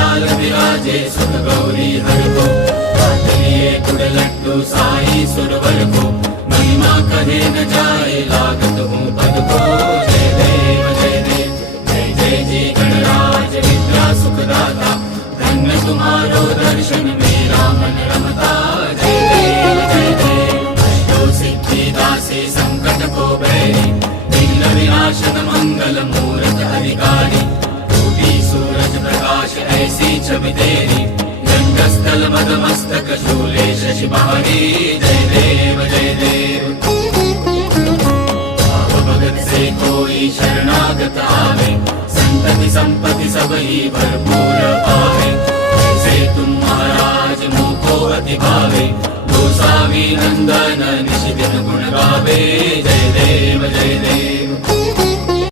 लाल विराजे सुख गौरी हर को, हाथ लिए कुड़लट्टू साई सुरवर को, महिमा कहे न जाए लागत हूँ पद को। जय देव जय देव जय जय जी गणराज विद्या सुखदाता, धन्य तुम्हारो दर्शन मेरा मन रमता। जय देव जय देव अष्टो सिद्धि दासी संकट को बैरी, विघ्न विनाशन मंगल मूरत अधिकारी, कोटि सूरज प्रकाश ऐसी छवि तेरी, गंगस्थल मदमस्तक शूले शशि बहारी। जय देव जय देव भाव भगत से कोई शरणागत आवे, संतति संपत्ति सब ही भरपूर पावे। ऐसे तुम महाराज मुझको अति भावे, गोसावी नंदन निशिदिन गुण गावे। जय देव जय